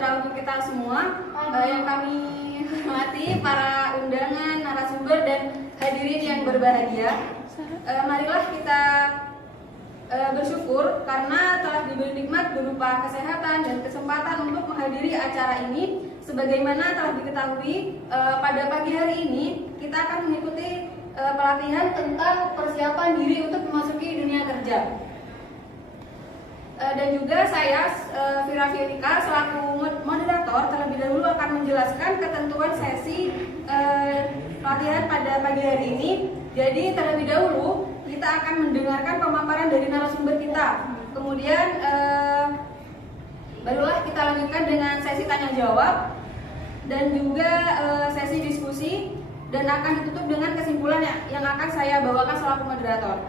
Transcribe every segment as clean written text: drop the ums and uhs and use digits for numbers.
sejahtera untuk kita semua. Yang kami hormati para undangan, narasumber, dan hadirin yang berbahagia. Marilah kita bersyukur karena telah diberi nikmat berupa kesehatan dan kesempatan untuk menghadiri acara ini. Sebagaimana telah diketahui, pada pagi hari ini kita akan mengikuti pelatihan tentang persiapan diri untuk memasuki dunia kerja. Dan juga saya, Vira Fielika, selaku moderator, terlebih dahulu akan menjelaskan ketentuan sesi pelatihan pada pagi hari ini. Jadi terlebih dahulu kita akan mendengarkan pemaparan dari narasumber kita. Kemudian barulah kita lanjutkan dengan sesi tanya jawab dan juga sesi diskusi, dan akan ditutup dengan kesimpulan yang akan saya bawakan selaku moderator.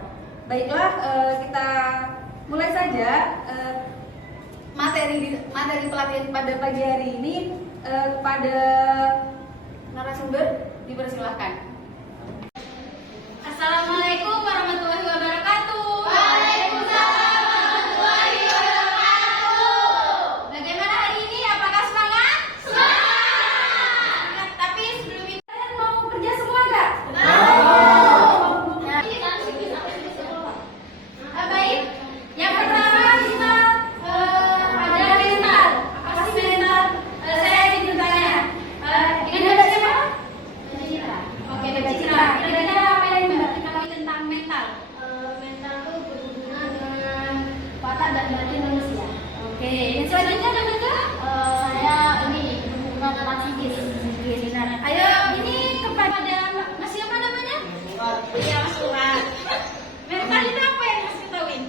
Baiklah, kita mulai saja materi pelatihan pada pagi hari ini. Kepada narasumber dipersilahkan. Assalamualaikum warahmatullahi wabarakatuh. Waalaikumsalam warahmatullahi wabarakatuh. Bagaimana hari ini? Apakah semangat? Semangat. Tapi sebelum itu kalian mau kerja semua nggak? Baik. Yang pertama kita ada mental. Apa sih mental? Saya ingin bertanya. Dengan Mbak siapa? Oke, Mbak Citra. Kira-kira apa yang Mbak ketahui tentang mental? Mental itu berhubungan dengan watak dan batin manusia. Oke. Yang selanjutnya ada Mbak? Saya ini berhubungan tentang psikis. Ayo, ini kepada Mas siapa namanya? Iya, Mas Fuad. Mental itu apa yang Mas ketahuin?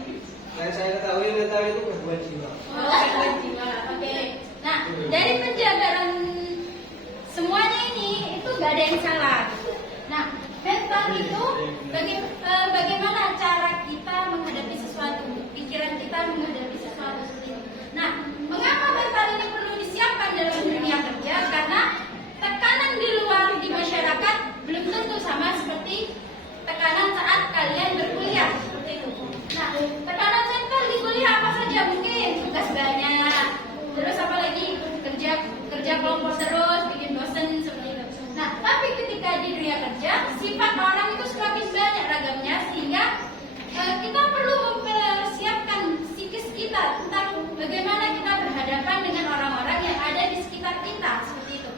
Saya ketahui mental itu gangguan jiwa. Oh, gangguan jiwa. Oke. Nah, dari penjabaran semuanya ini itu nggak ada yang salah. Nah, mental itu bagaimana cara kita menghadapi sesuatu, pikiran kita menghadapi sesuatu seperti itu. Nah, mengapa mental ini perlu disiapkan dalam dunia kerja? Karena tekanan di luar di masyarakat belum tentu sama seperti tekanan saat kalian berkuliah seperti itu. Nah, tekanan mental di kuliah apa saja? Mungkin tugas banyak, terus apa lagi kerja kelompok terus, bikin dosen seperti itu. Nah, tapi ketika di dunia kerja, sifat orang itu semakin banyak ragamnya, sehingga kita perlu mempersiapkan psikis kita tentang bagaimana kita berhadapan dengan orang-orang yang ada di sekitar kita seperti itu.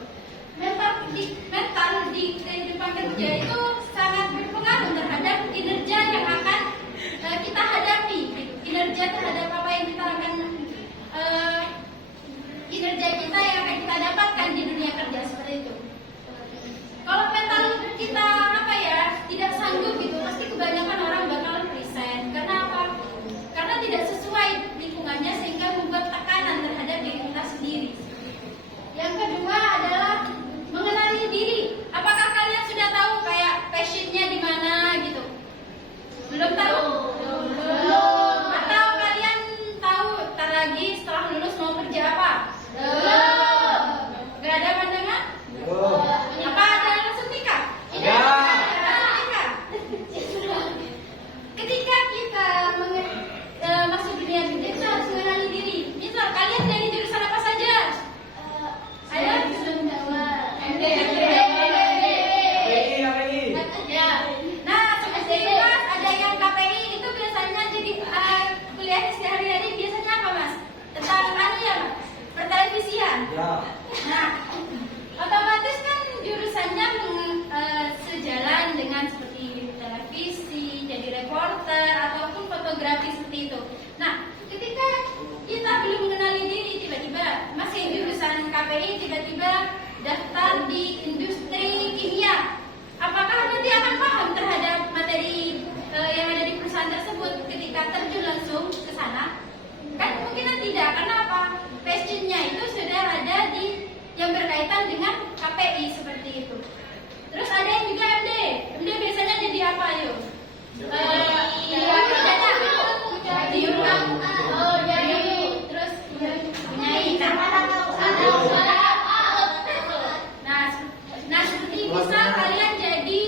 Mental di kehidupan kerja itu sangat berpengaruh terhadap kinerja yang akan kita hadapi, kinerja terhadap apa yang kita akan kinerja kita yang akan kita dapatkan di dunia kerja seperti itu. Kalau mental kita tidak sanggup gitu, pasti kebanyakan orang bakal resign. Karena apa? Karena tidak sesuai lingkungannya sehingga membuat tekanan terhadap diri kita sendiri. Yang kedua adalah mengenali diri. Apakah kalian sudah tahu kayak passionnya di mana gitu? Belum tahu? Belum. Atau kalian tahu ntar lagi setelah lulus mau kerja apa? Belum. Gak ada pandangan? Belum. Apa ada langsung nikah? Ya. Langsung nikah. Ketika kita masuk dunia kerja, kita harus mengenali diri. Misal kalian dari jurusan apa saja? Ayo. MD. Ya. Nah, seperti itu Mas, ada yang KPI itu biasanya jadi kuliah sehari-hari biasanya apa Mas? Tentang pertelevisian. Ya. Nah, otomatis kan jurusannya sejalan dengan seperti televisi, jadi reporter ataupun fotografi seperti itu. Nah, ketika kita belum mengenali diri, tiba-tiba masih jurusan KPI, tiba-tiba daftar di industri kimia, apakah nanti akan paham terhadap materi yang ada di perusahaan tersebut ketika terjun langsung ke sana? Kan mungkin tidak, karena apa? Passionnya itu sudah ada di yang berkaitan dengan KPI seperti itu. Terus ada yang juga MD. MD biasanya jadi apa yuk? Kerjanya jadi terus penyanyi. Nah seperti bisa kalian jadi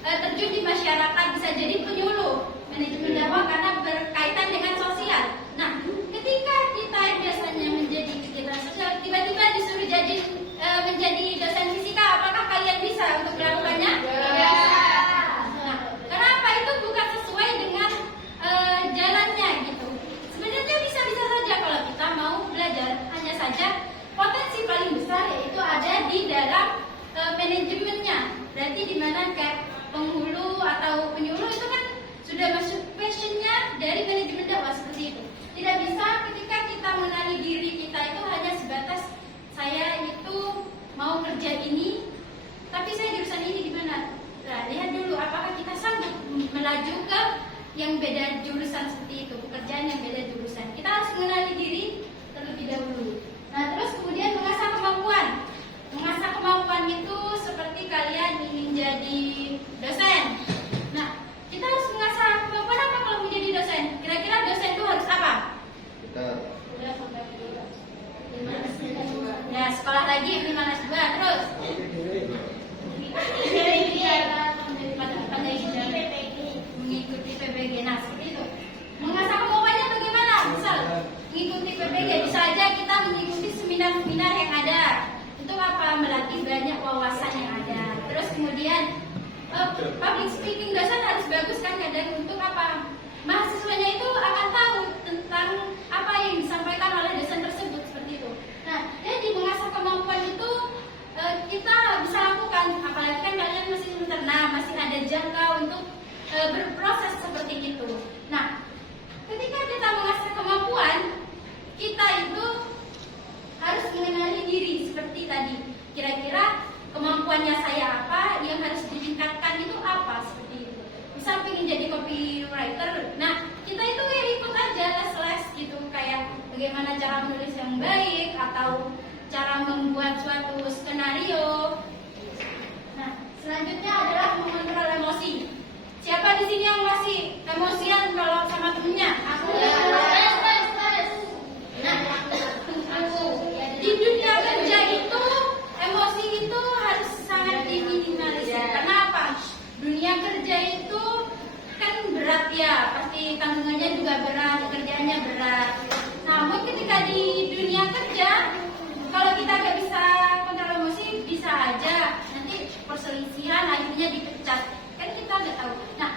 terjun di masyarakat, bisa jadi penyuluh, manajemen dakwah karena berkaitan dengan sosial. Nah, ketika kita biasanya menjadi kegiatan Nah, sekolah lagi minimalis 2 terus. Pandai mengikuti PBG. Nah, seperti itu. Mengasah kemampuannya bagaimana? Misal mengikuti PBG, bisa aja kita mengikuti seminar-seminar yang ada. Untuk apa? Melatih banyak wawasan yang ada. Terus kemudian public speaking dosen harus bagus kan kadang untuk apa? Mahasiswanya itu akan tahu tentang apa yang disampaikan oleh dosen tersebut seperti itu. Nah, jadi mengasah kemampuan itu kita bisa lakukan, apalagi kan kalian masih internal, masih ada jangka untuk berproses seperti itu. Nah, ketika kita mengasah kemampuan, kita itu harus mengenali diri seperti tadi. Kira-kira kemampuannya saya apa, yang harus ditingkatkan itu apa seperti itu. Misal pengen jadi copywriter, nah kita itu ya ikut aja les-les gitu, kayak bagaimana cara menulis yang baik atau cara membuat suatu skenario. Nah, selanjutnya adalah mengontrol emosi. Siapa di sini yang masih emosian kalau sama temennya? Aku. Nah, aku. Di dunia kerja itu emosi itu harus sangat diminimalisir. Kenapa? Dunia kerja itu kan berat ya, pasti tanggungannya juga berat, kerjaannya berat. Namun ketika di dunia kerja, kalau kita nggak bisa kontrol emosi, bisa aja nanti perselisihan akhirnya dipecat. Kan kita nggak tahu. Nah,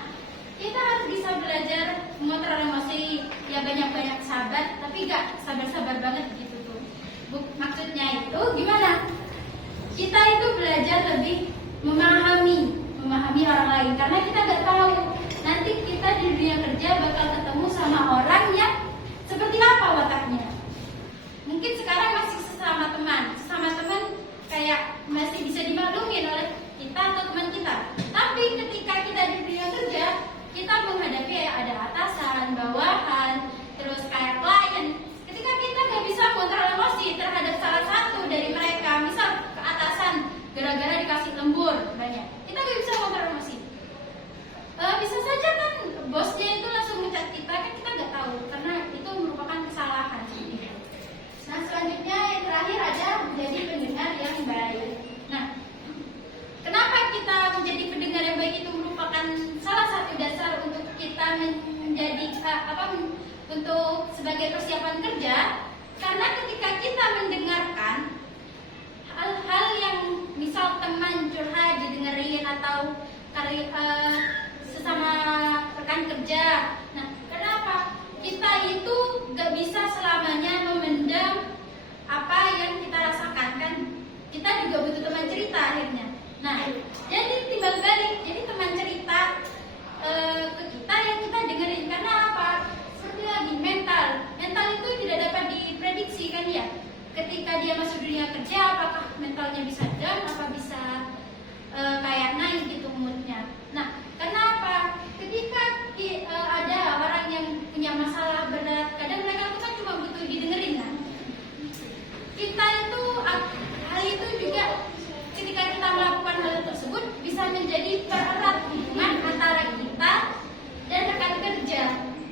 kita harus bisa belajar mengontrol emosi. Ya banyak-banyak sabar, tapi nggak sabar-sabar banget gitu tuh. Maksudnya itu gimana? Kita itu belajar lebih memahami orang lain, karena kita nggak tahu nanti kita di dunia kerja bakal ketemu sama orang yang seperti apa wataknya. Mungkin sekarang masih sesama teman kayak masih bisa dimaklumin oleh kita atau teman kita. Tapi ketika kita di dunia kerja, kita menghadapi ada atasan, bawahan, terus kayak klien. Ketika kita nggak bisa mengontrol emosi terhadap salah satu dari mereka, misal ke atasan gara-gara dikasih lembur banyak, kita nggak bisa mengontrol emosi. Bisa saja kan bosnya itu langsung mencat kita, kan kita nggak tahu karena itu merupakan kesalahan. Nah, selanjutnya yang terakhir ada menjadi pendengar yang baik. Nah, kenapa kita menjadi pendengar yang baik itu merupakan salah satu dasar untuk kita menjadi untuk sebagai persiapan kerja? Karena ketika kita mendengarkan hal-hal yang misal teman curhat didengerin atau sesama rekan kerja. Nah, kenapa? Kita itu gak bisa selamanya memendam apa yang kita rasakan kan? Kita juga butuh teman cerita akhirnya. Nah, jadi timbal balik, jadi teman cerita ke kita yang kita dengerin. Karena apa? Seperti lagi mental itu tidak dapat diprediksi kan ya. Ketika dia masuk dunia kerja, apakah mentalnya bisa down, apa bisa kayak naik gitu moodnya. Nah, kenapa? Ketika ada orang yang punya masalah berat, kadang mereka tuh kan cuma butuh didengerin kan. Kita itu hal itu juga ketika kita melakukan hal tersebut bisa menjadi pererat hubungan antara kita dan rekan kerja.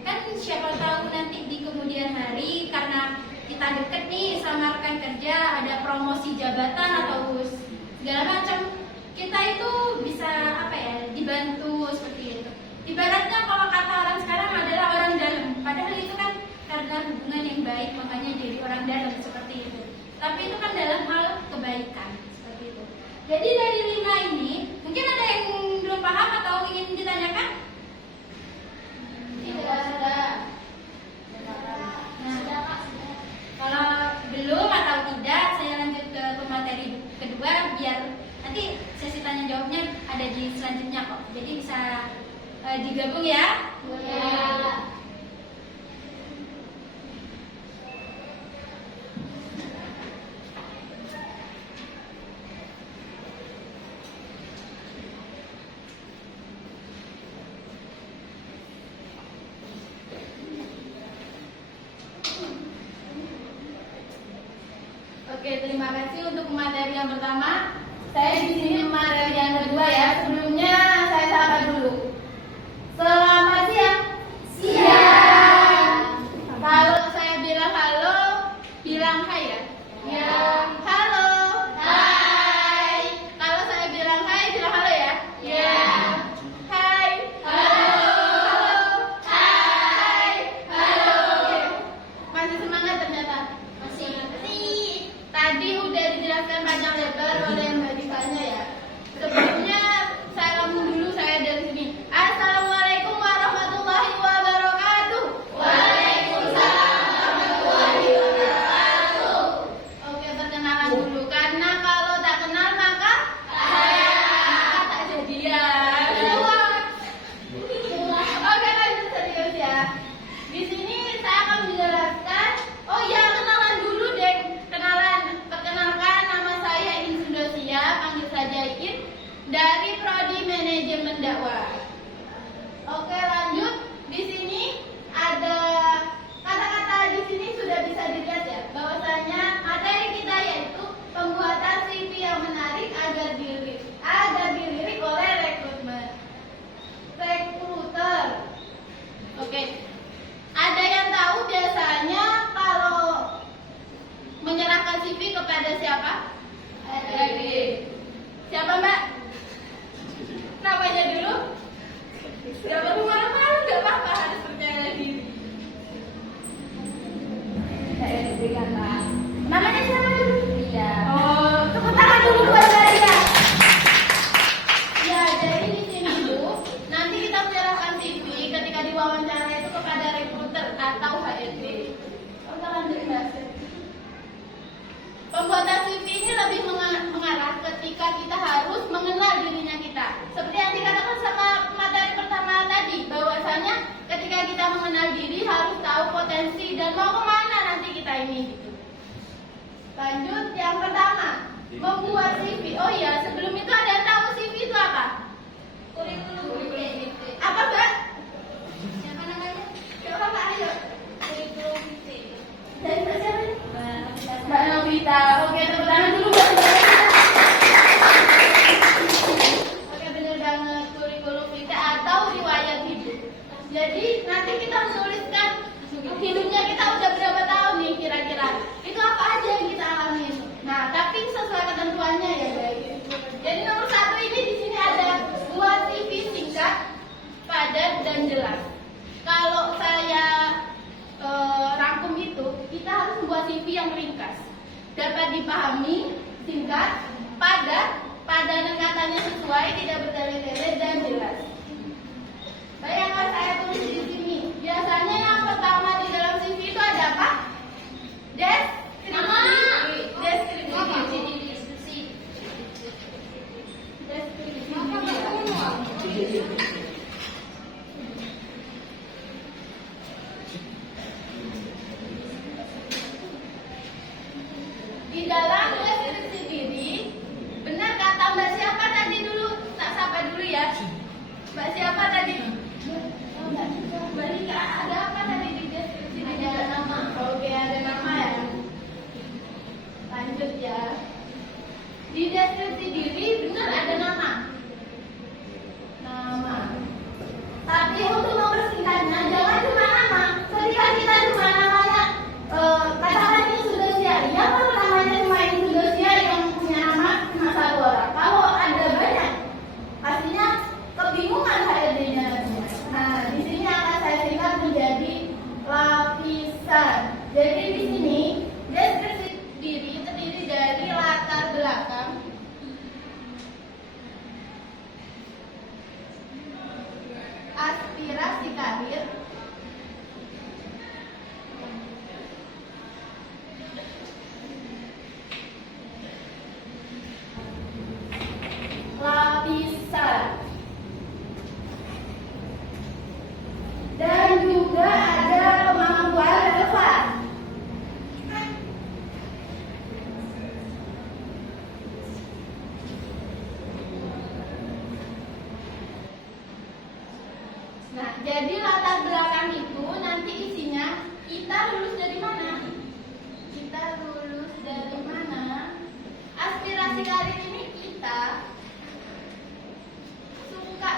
Kan siapa tahu nanti di kemudian hari karena kita deket nih sama rekan kerja, ada promosi jabatan atau segala macam, kita itu bisa dibantu seperti itu. Ibaratnya kalau kata orang sekarang adalah orang dalam, padahal itu kan karena hubungan yang baik makanya jadi orang dalam seperti itu. Tapi itu kan dalam hal kebaikan seperti itu. Jadi dari 5 ini mungkin ada yang belum paham atau ingin ditanyakan? Sudah. Nah, kalau belum atau tidak, saya lanjut ke materi kedua biar nanti sesi tanya jawabnya ada di selanjutnya kok. Jadi bisa digabung ya. Ya. Oke, terima kasih untuk materi yang pertama. Saya di sini materi yang kedua ya. Sebelumnya saya sapa dulu. Selamat siang. Siang. Kalau saya bilang halo, bilang hai ya. Ya. Halo. menjelaskan panjang lebar oleh Mbak Divanya ya. Sebelumnya salam dulu saya dari sini. Assalamualaikum warahmatullahi wabarakatuh. Waalaikumsalam warahmatullahi wabarakatuh. Oke, perkenalan dulu karena kalau tak kenal maka tak jadian. Oke, lanjut serius ya. Di sini saya akan menjelaskan. Oh ya, kenalan dulu deh. Perkenalkan nama saya In Sundosia, panggil saja In, dari Prodi Manajemen Dakwah. Oke, lanjut. Di sini ada kata-kata di sini sudah bisa dilihat ya, bahwasanya materi kita yaitu pembuatan CV yang menarik agar dilirik oleh rekruter. Oke. Ada yang tahu biasanya kalau menyerahkan CV kepada siapa? Siapa Mbak? Namanya dulu? Gak perlu malu-malu, gak apa-apa, harus percaya diri. Namanya siapa dulu? Iya. Oh, tepuk tangan dulu buat saya. Ya, jadi di sini tuh nanti kita menyerahkan CV ketika diwawancara itu kepada rekruter atau HRD. Kita lanjut Mbak. Pembuatan CV ini lebih mengarah ketika kita harus mengenal dirinya kita. Seperti yang dikatakan sama materi pertama tadi, bahwasanya ketika kita mengenal diri harus tahu potensi dan mau kemana nanti kita ini. Gitu. Lanjut yang pertama, membuat CV. Oh iya, sebelum itu ada yang tahu CV itu apa? Kurikulum. Apa Mbak? Siapa namanya? Siapa Mbak? Ayo. Kurikulum vitae. Dari Mbak siapa? Mbak Novita. Oke, tepuk tangan dulu Mbak. Oke, benar banget, kurikulum vitae atau riwayat hidup. Jadi nanti kita menuliskan hidupnya kita udah berapa tahun nih kira-kira. Itu apa aja yang kita alami. Nah, tapi sesuai ketentuannya ya guys. Jadi nomor 1 ini di sini ada buat CV singkat, padat dan jelas. Kalau saya rangkum itu, kita harus membuat CV yang ringkas, dapat dipahami, singkat, padat, padanan katanya sesuai, tidak bertele-tele dan jelas. Baik, yang akan saya tulis di sini. Biasanya yang pertama di dalam CV itu ada apa? Di dalam deskripsi diri, benar kata Mbak siapa tadi dulu? Tak sapa dulu ya. Mbak siapa tadi? Mbak Rika, ada apa tadi di deskripsi diri? Ada nama. Oke, ada nama ya. Lanjut ya. Di deskripsi diri benar ada nama. Nama. Tapi untuk mempersingkatnya jangan cuma nama. Ketika kita cuma namanya katakan ini sudah siap. Ya kalau namanya cuma ini sudah siap yang punya nama cuma 1 orang. Kalau ada banyak, pastinya kebingungan HRD-nya. Nah, di sini akan saya singkat menjadi lapisan. Jadi di sini deskripsi diri terdiri dari latar belakang, aspirasi karir, lapisan, dan juga ada kemampuan relevan. Nah, jadi latar belakang itu nanti isinya kita lulus dari mana? Kita lulus dari mana? Aspirasi karir ini kita suka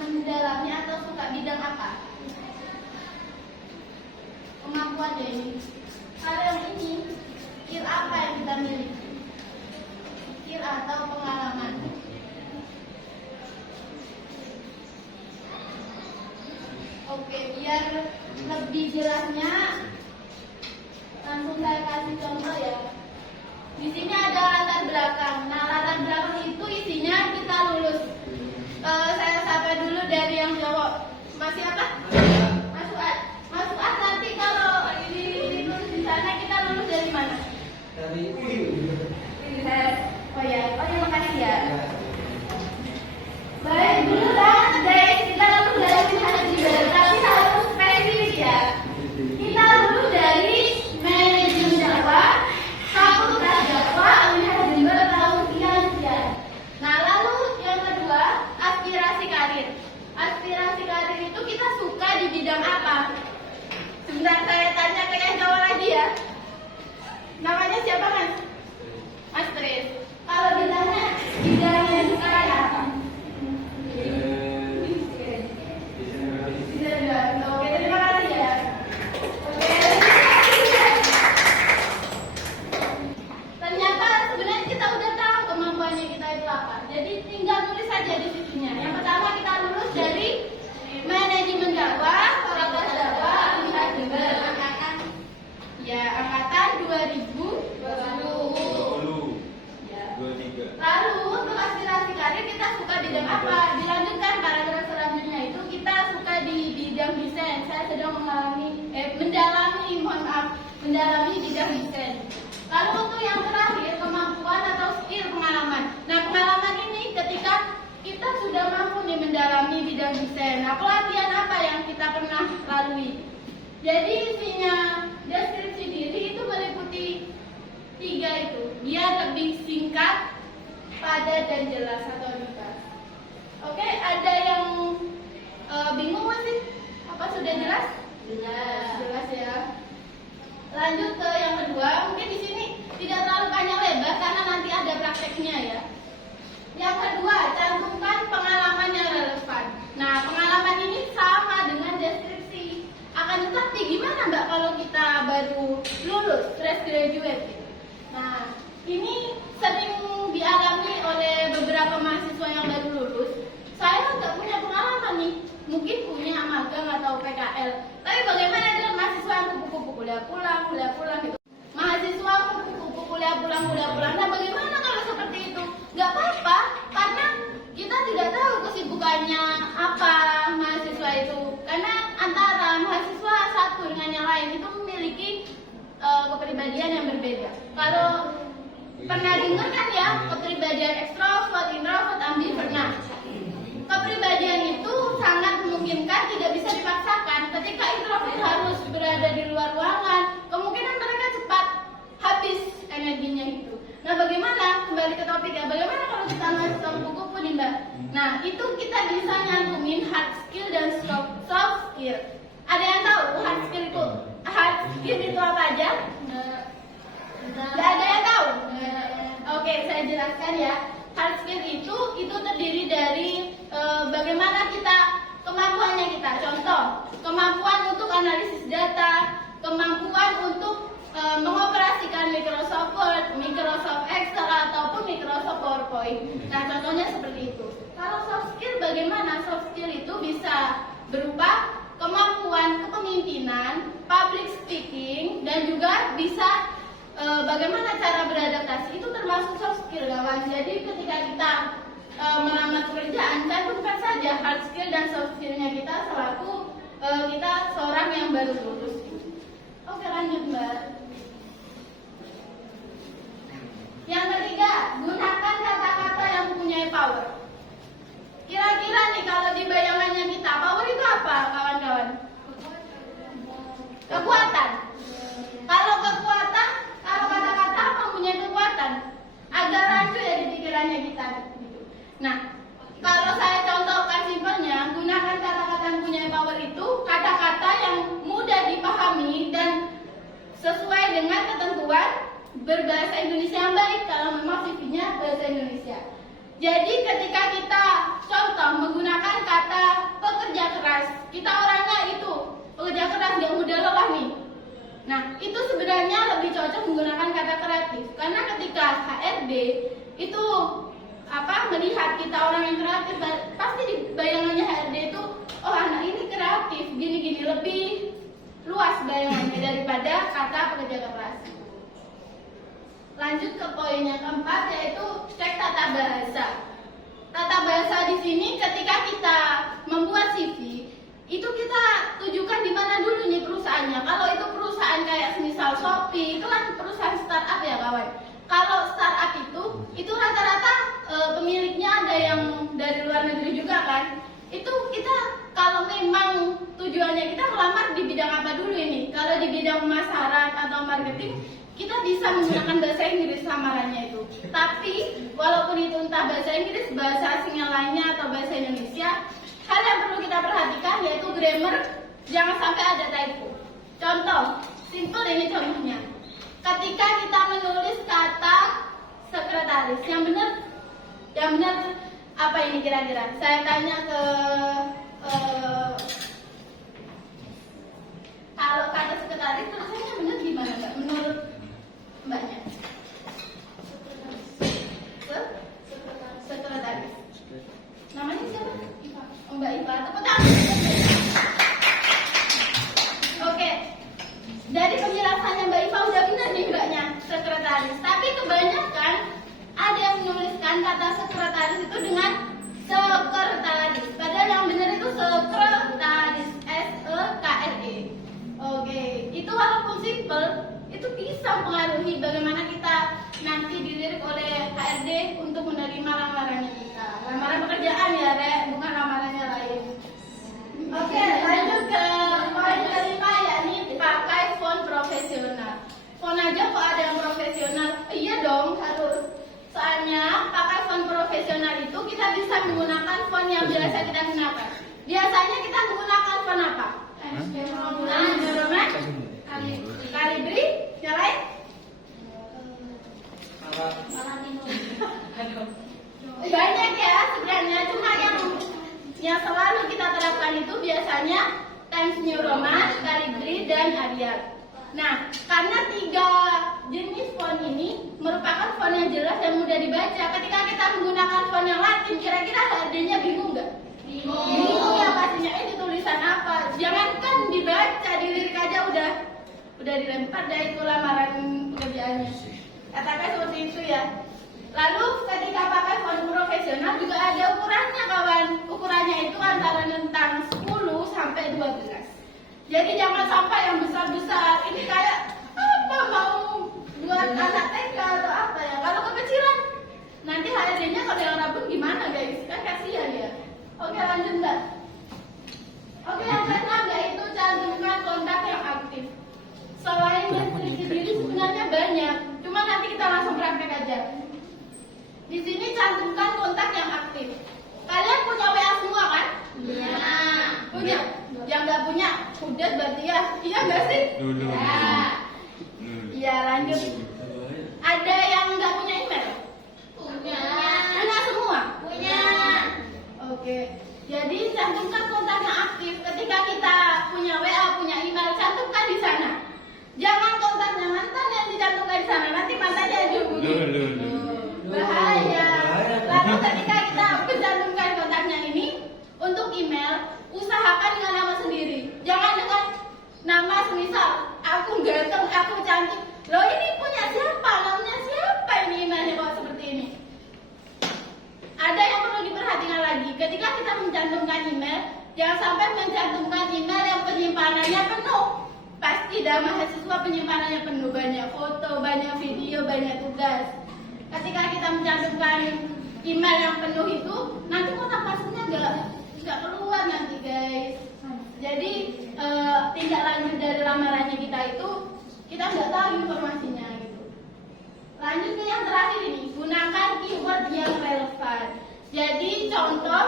mendalami atau suka bidang apa? Kemampuannya ini. Kalau yang ini, skill apa yang kita miliki? Skill atau pengalaman? Oke, biar lebih jelasnya langsung saya kasih contoh ya. tadi. Oh ya, makasih ya. Ya. Baik, dulu lah guys, kita lalu dari manajemen, tapi harus spesifik ya. Kita dulu dari manajemen dakwah, fakultas dakwah, manajemen tahun sekian. Nah, lalu yang kedua, aspirasi karir. Aspirasi karir itu kita suka di bidang apa? Sebentar saya tanya ke yang jawab lagi ya. Namanya siapa Mas? Mas Tris. Kalau ditanya bidangnya suka apa? Oke, terima kasih ya. Oke. Ternyata sebenarnya kita udah tahu kemampuannya kita itu apa. Jadi tinggal tulis saja di situnya. Yang pertama kita lulus dari manajemen dakwah, fakultas dakwah, manajemen angkatan. Ya, angkatan 2020. Lalu untuk aspirasi karir kita suka bidang apa? Dilanjutkan paragraf selanjutnya itu kita suka di bidang desain. Saya sedang mendalami bidang desain. Lalu untuk yang terakhir kemampuan atau skill pengalaman. Nah, pengalaman ini ketika kita sudah mampu nih mendalami bidang desain. Nah, pelatihan apa yang kita pernah lalui? Jadi isinya deskripsi diri itu meliputi 3 itu. Dia lebih singkat, padat dan jelas atau ringkas. Oke, ada yang bingung masih? Apa sudah jelas? Jelas ya. Lanjut ke yang kedua, mungkin di sini tidak terlalu panjang lebar karena nanti ada prakteknya ya. Yang kedua, cantumkan pengalaman yang relevan. Nah, pengalaman ini sama dengan deskripsi. Akan tetapi gimana Mbak kalau kita baru lulus, fresh graduate gitu. Nah, ini sering dialami oleh beberapa mahasiswa yang baru lulus. Saya nggak punya pengalaman nih, mungkin punya magang atau PKL. Tapi bagaimana dengan mahasiswa yang kupu-kupu kuliah pulang gitu? Mahasiswa kupu-kupu kuliah pulang. Nah, bagaimana kalau seperti itu? Nggak apa-apa, karena kita tidak tahu kesibukannya apa mahasiswa itu. Karena antara mahasiswa satu dengan yang lain itu memiliki kepribadian yang berbeda. Kalau pernah dengar kan ya, kepribadian ekstrovert, introvert, ambivert. Nah, kepribadian itu sangat memungkinkan tidak bisa dipaksakan. Ketika introvert harus berada di luar ruangan, kemungkinan mereka cepat habis energinya itu. Nah, bagaimana? Kembali ke topik ya. Bagaimana kalau kita masuk kupu-kupu nih Mbak? Nah, itu kita bisa nyantumin hard skill dan soft skill. Ada yang tahu hard skill itu apa aja? Nggak ada yang tahu? Oke, saya jelaskan ya. Hard skill itu terdiri dari bagaimana kemampuannya kita. Contoh, kemampuan untuk analisis data, kemampuan untuk mengoperasikan Microsoft Word, Microsoft Excel ataupun Microsoft PowerPoint. Nah, contohnya seperti itu. Kalau soft skill bagaimana? Soft skill itu bisa berupa kemampuan kepemimpinan, public speaking, dan juga bisa bagaimana cara beradaptasi. Itu termasuk soft skill kawan. Jadi ketika kita melamar pekerjaan, cantumkan saja hard skill dan soft skillnya kita selaku kita seorang yang baru lulus. Oke, lanjut Mbak. Yang ketiga, gunakan kata-kata yang mempunyai power. Kira-kira nih kalau di bayangannya kita, power itu apa kawan-kawan? Kekuatan. Kalau kata-kata mempunyai kekuatan, agak rancu ya di pikirannya kita. Nah, kalau saya contohkan simpelnya, gunakan kata-kata yang mempunyai power itu kata-kata yang mudah dipahami dan sesuai dengan ketentuan berbahasa Indonesia yang baik kalau memang CV-nya bahasa Indonesia. Jadi ketika kita contoh menggunakan kata pekerja keras, kita orangnya itu pekerja keras, nggak mudah lelah nih. Nah, itu sebenarnya lebih cocok menggunakan kata kreatif karena ketika HRD itu melihat kita orang yang kreatif, pasti di bayangannya HRD itu, oh anak ini kreatif, gini-gini, lebih luas bayangannya daripada kata pekerja keras. Lanjut ke poin yang keempat, yaitu cek tata bahasa. Tata bahasa di sini ketika kita membuat CV, itu kita tujukan di mana dulu nih perusahaannya. Kalau itu perusahaan kayak semisal Shopee, itu kan perusahaan startup ya kawan. kita kalau memang tujuannya kita melamar di bidang apa dulu ini? Kalau di bidang pemasaran atau marketing, kita bisa menggunakan bahasa Inggris lamarannya itu. Tapi walaupun itu entah bahasa Inggris, bahasa asing yang lainnya atau bahasa Indonesia, hal yang perlu kita perhatikan yaitu grammar, jangan sampai ada typo. Contoh, simple ini contohnya. Ketika kita menulis kata sekretaris, yang benar apa ini kira-kira? Saya tanya ke kalau kata sekretaris tulisannya benar gimana Mbak? Menurut Mbaknya? Sekretaris. Namanya siapa? Mbak Iva. Tepuk tangan. Oke. Dari penjelasannya Mbak Iva udah benar nih Mbaknya, sekretaris. Tapi kebanyakan ada yang menuliskan kata sekretaris itu dengan sekretaris. Padahal yang benar itu sekretaris, S-E-K-R-E. Oke, itu walaupun simple, itu bisa mempengaruhi bagaimana kita nanti dilirik oleh HRD untuk menerima lamarannya kita. Lamaran pekerjaan ya, Rek, bukan lamaran yang lain. Oke, lanjut ke poin kelima, yakni pakai font profesional. Font aja kok ada yang profesional? Iya dong, harus. Soalnya pakai font profesional itu kita bisa menggunakan font yang biasa kita gunakan. Biasanya kita menggunakan font apa? Roman, Calibri, yang lain? Banyak ya sebenarnya, cuma yang selalu kita terapkan itu biasanya Times New Roman, Calibri, dan Arial. Nah, karena 3 jenis font ini merupakan font yang jelas dan mudah dibaca. Ketika kita menggunakan font yang Latin, kira-kira HRD-nya bingung nggak? Bingung ya pastinya, ini tulisan apa? Jangankan dibaca, dilirik aja udah dilempar dari itu lamaran pekerjaannya. Katakan seperti itu ya. Lalu ketika pakai font profesional juga ada ukurannya kawan. Ukurannya itu antara rentang 10 sampai 12. Jadi jangan sampai yang besar-besar. Ini kayak apa mau buat anak TK atau apa ya? Kalau kekecilan nanti HRD-nya kalau yang rabun gimana guys? Kan kasihan ya. Oke lanjut Mbak. Oke yang keenam yaitu cantumkan kontak yang aktif. Selain deskripsi diri sebenarnya banyak. Cuma nanti kita langsung praktek aja. Di sini cantumkan kontak yang aktif. Kalian punya WA semua kan? Iya. Punya? Yang nggak punya, udah berarti ya. Iya nggak sih? Ya. Iya lanjut. Ada yang nggak punya email? Punya. Punya semua? Punya. Oke. Jadi cantumkan kontak yang aktif. Ketika kita punya WA, punya email, cantumkan di sana. Jangan kontaknya mantan yang dicantumkan di sana. Nanti mantannya dihubungi. Bahaya. Lalu ketika kita mencantumkan kontaknya ini untuk email, usahakan dengan nama sendiri. Jangan dengan nama semisal aku ganteng, aku cantik. Loh ini punya siapa? Namanya siapa ini emailnya kok seperti ini? Ada yang perlu diperhatikan lagi. Ketika kita mencantumkan email, jangan sampai mencantumkan email yang penyimpanannya penuh. Pasti dah mahasiswa penyimpanannya penuh, banyak foto, banyak video, banyak tugas. Ketika kita mencantumkan email yang penuh itu, nanti kontak masuknya nggak keluar nanti guys. Jadi tindak lanjut dari lamarannya kita itu kita nggak tahu informasinya gitu. Lanjut ke yang terakhir ini, gunakan keyword yang relevan. Jadi contoh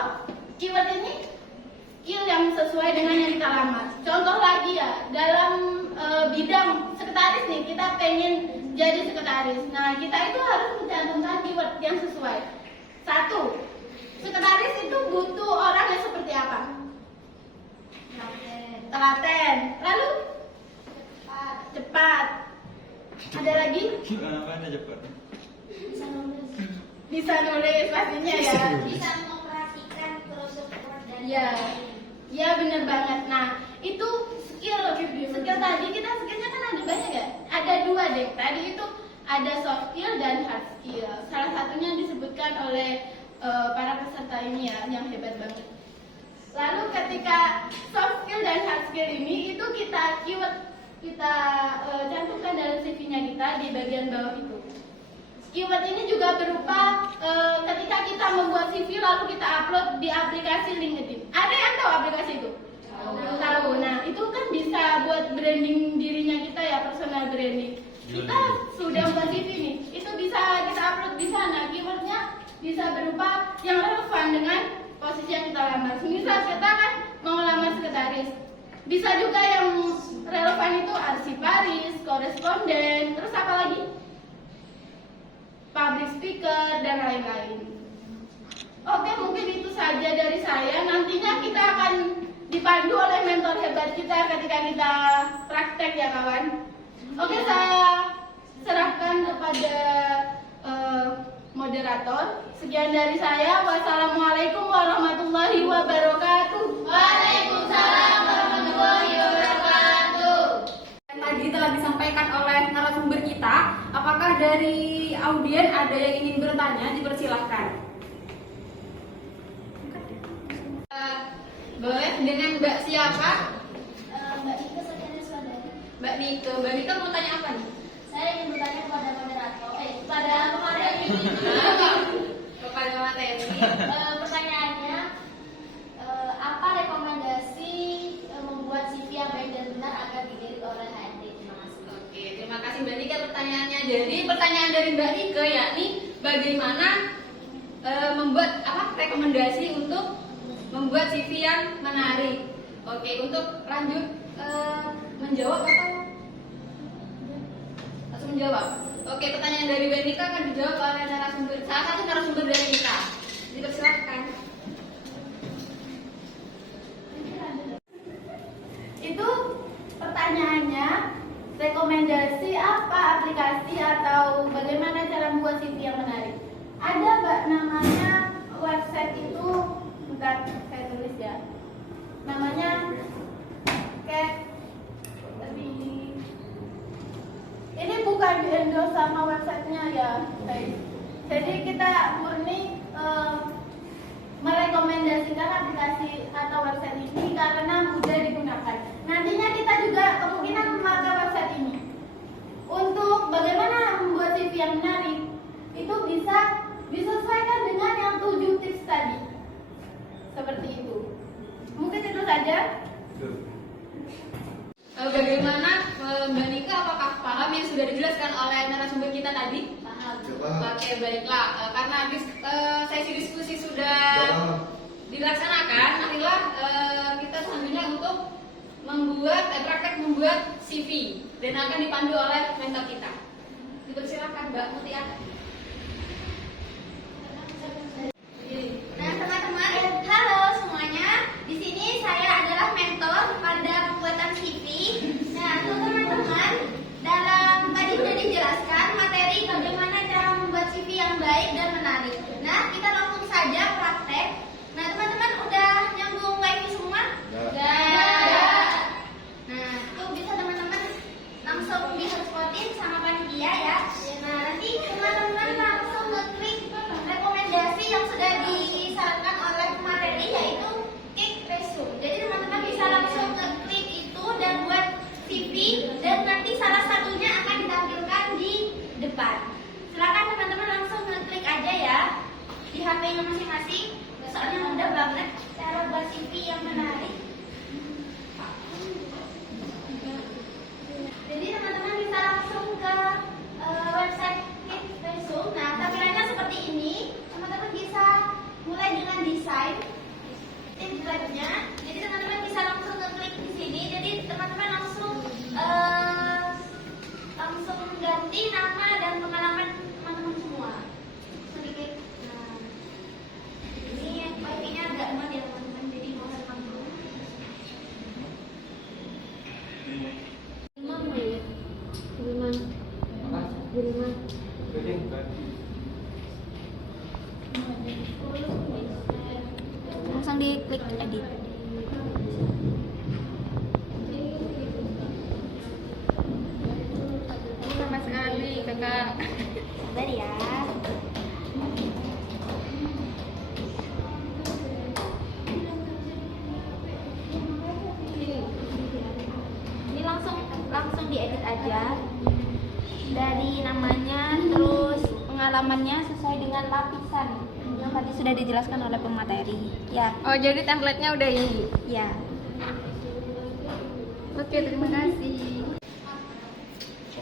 keyword ini skill yang sesuai dengan yang kita lamar. Contoh lagi ya, dalam bidang sekretaris nih, kita pengen jadi sekretaris. Nah, kita itu harus mencantumkan keyword yang sesuai. 1. Sekretaris itu butuh orang yang seperti apa? Telaten. Lalu? Cepat. Ada lagi? Mana cepat? Bisa nulis pastinya ya. Bisa mengoperasikan prosedur dan Ya benar banget. Nah, itu skill tadi kita skillnya kan ada banyak ya. Ada 2 deh. Tadi itu ada soft skill dan hard skill. Salah satunya disebutkan oleh para peserta ini ya, yang hebat banget. Lalu ketika soft skill dan hard skill ini itu kita keyword kita cantumkan dalam CV-nya kita di bagian bawah itu. Keyword ini juga berupa ketika kita membuat CV lalu kita upload di aplikasi LinkedIn. Ada yang tahu aplikasi itu? Tahu. Nah, itu kan bisa buat branding dirinya kita ya, personal branding. Kita sudah buat CV nih, itu bisa kita upload di sana. Keywordnya bisa berupa yang relevan dengan posisi yang kita lamar. Misal kita kan mau lamar sekretaris, bisa juga yang relevan itu arsiparis, koresponden, terus apa lagi? Public speaker dan lain-lain. Oke, mungkin itu saja dari saya. Nantinya kita akan dipandu oleh mentor hebat kita ketika kita praktek ya kawan. Oke, saya serahkan kepada moderator. Sekian dari saya. Wassalamualaikum warahmatullahi wabarakatuh. Waalaikumsalam warahmatullahi wabarakatuh. Tadi telah disampaikan oleh narasumber kita. Apakah dari audien ada yang ingin bertanya? Dipersilahkan. Boleh dengan Mbak siapa? Mbak Ika Satyana Swadari. Mbak Nika mau tanya apa nih? Saya ingin bertanya kepada moderator, kepada pemateri. Kepada materi. Pertanyaannya, apa rekomendasi membuat CV yang baik dan benar agar dilirik oleh HRD? Terima kasih. Oke, terima kasih Mbak Nika pertanyaannya. Jadi pertanyaan dari Mbak Nika yakni bagaimana membuat rekomendasi untuk membuat CV yang menarik. Oke, untuk lanjut menjawab atau langsung menjawab? Oke, pertanyaan dari Mbak Nika akan dijawab oleh salah satu narasumber dari kita. Dipersilakan. Itu pertanyaannya, rekomendasi apa aplikasi atau bagaimana cara membuat CV yang menarik? Ada Mbak namanya website itu, bentar saya tulis ya. Namanya ini bukan di endorse sama websitenya ya, guys. Jadi kita murni merekomendasikan aplikasi atau website ini karena mudah digunakan. Nantinya kita juga kemungkinan memakai website ini. Untuk bagaimana membuat CV yang menarik, itu bisa disesuaikan dengan yang 7 tips tadi. Seperti itu. Mungkin itu saja. Bagaimana Mbak Nika, apakah paham yang sudah dijelaskan oleh narasumber kita tadi? Paham. Oke, baiklah. Karena sesi diskusi sudah dilaksanakan, marilah kita selanjutnya untuk praktek membuat CV dan akan dipandu oleh mentor kita. Dipersilakan Mbak Mutia. Nah, teman-teman, halo semuanya. Di sini saya adalah mentor pada pembuatan CV. Nah, untuk teman-teman, dalam tadi sudah dijelaskan materi bagaimana cara membuat CV yang baik dan menarik. Nah, kita langsung saja praktek. Nah, teman-teman udah nyambung wifi semua? Udah. Nah, itu bisa teman-teman langsung di hotspotin sama panitia ya. Nah, nanti teman-teman langsung ngeklik rekomendasi yang sudah disarankan oleh materi, yaitu Kick Resume. Jadi teman-teman bisa langsung ngeklik itu dan buat CV, dan nanti salah satunya akan ditampilkan di depan. Silakan teman-teman langsung ngeklik aja ya di HP-nya masing-masing. Soalnya mudah banget cara buat CV yang menarik. Jadi teman-teman bisa langsung ke website Kick Resume. Nah, tampilannya seperti ini. Teman-teman bisa mulai dengan desain template-nya. Jadi teman-teman bisa langsung ngeklik di sini. Jadi teman-teman langsung ganti nama dan pengalaman teman-teman semua. Sedikit. Nah, ini wifi-nya agak lemah ya teman-teman. Jadi mohon maklum. Langsung diklik edit. Sama sekali, Kakak. Sabar ya. Ini langsung diedit aja. Dari namanya terus pengalamannya sesuai dengan lapisan. yang tadi sudah dijelaskan oleh pemateri. Ya, Oh, jadi template-nya udah ini. ya. Oke, terima kasih.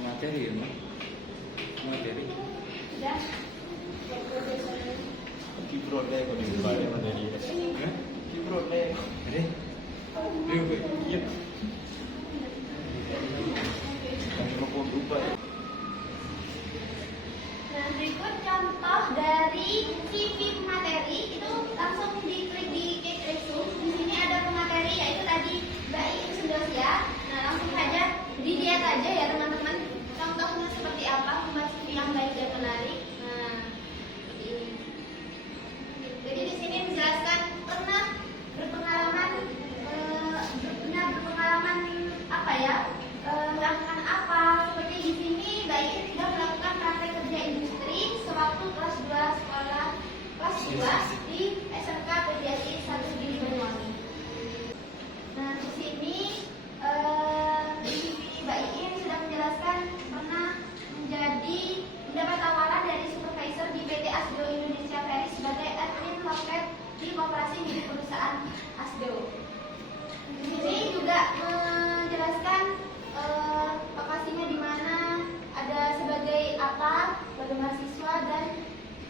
Materi ya, Mak? Materi. Sudah. Kiprode kok di balik materi. Hah? Kiprode. Ada? Ayo, iya. Kami mau lupa. Nah, berikut contoh dari CV materi itu langsung diklik di Cake Resume. Di sini ada pemateri yaitu tadi Mbak Iin Sundosia. Nah, langsung saja dilihat aja ya teman-teman. Contohnya seperti apa membuat CV yang baik dan menarik. Nah, seperti ini. Jadi di sini menjelaskan pernah berpengalaman apa ya? Melakukan apa? Seperti di sini Mbak Iin sudah melakukan praktek kerja industri sewaktu kelas 2 sekolah kelas 2 di SMK Pediatri 1 Gili Banyuwangi. Nah, di sini di Mbak Iin sudah menjelaskan pernah mendapat tawaran dari supervisor di PT Asdo Indonesia Ferry sebagai admin loket di koperasi milik perusahaan Asdo. Di sini juga menjelaskan lokasinya di mana, ada sebagai apa, sebagai mahasiswa dan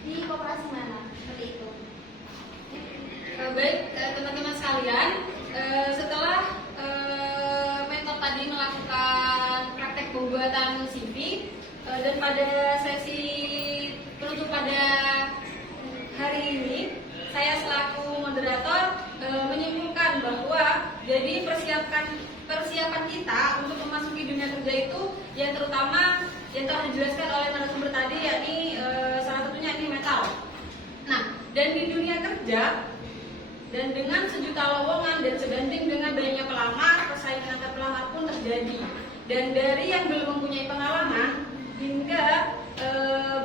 di koperasi mana, seperti itu. Baik, teman-teman sekalian, setelah mentor tadi melakukan praktek pembuatan CV dan pada sesi penutup pada hari ini, saya selaku moderator menyimpulkan bahwa jadi persiapan kita untuk memasuki dunia kerja itu yang terutama yang telah dijelaskan oleh narasumber tadi, yakni salah satunya ini mental. Nah, dan di dunia kerja dan dengan sejuta lowongan dan sebanding dengan banyaknya pelamar, persaingan antar pelamar pun terjadi. Dan dari yang belum mempunyai pengalaman hingga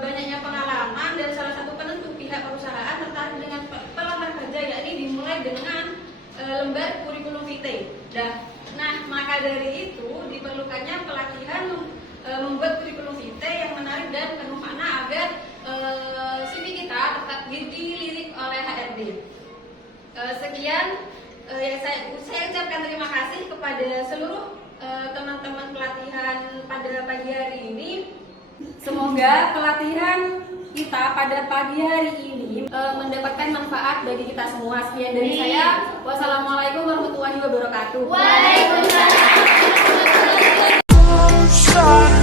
banyaknya pengalaman dan salah satu penentu pihak perusahaan tertarik dengan pelamar kerja, yakni dimulai dengan lembar kurikulum vitae. Nah, maka dari itu diperlukannya pelatihan membuat kurikulum vitae yang menarik dan penuh makna agar CV kita tetap dilirik oleh HRD. Sekian yang saya ucapkan terima kasih kepada seluruh teman-teman pelatihan pada pagi hari ini. Semoga pelatihan kita pada pagi hari ini mendapatkan manfaat bagi kita semua. Sekian dari saya. Wassalamualaikum warahmatullahi wabarakatuh. Waalaikumsalam.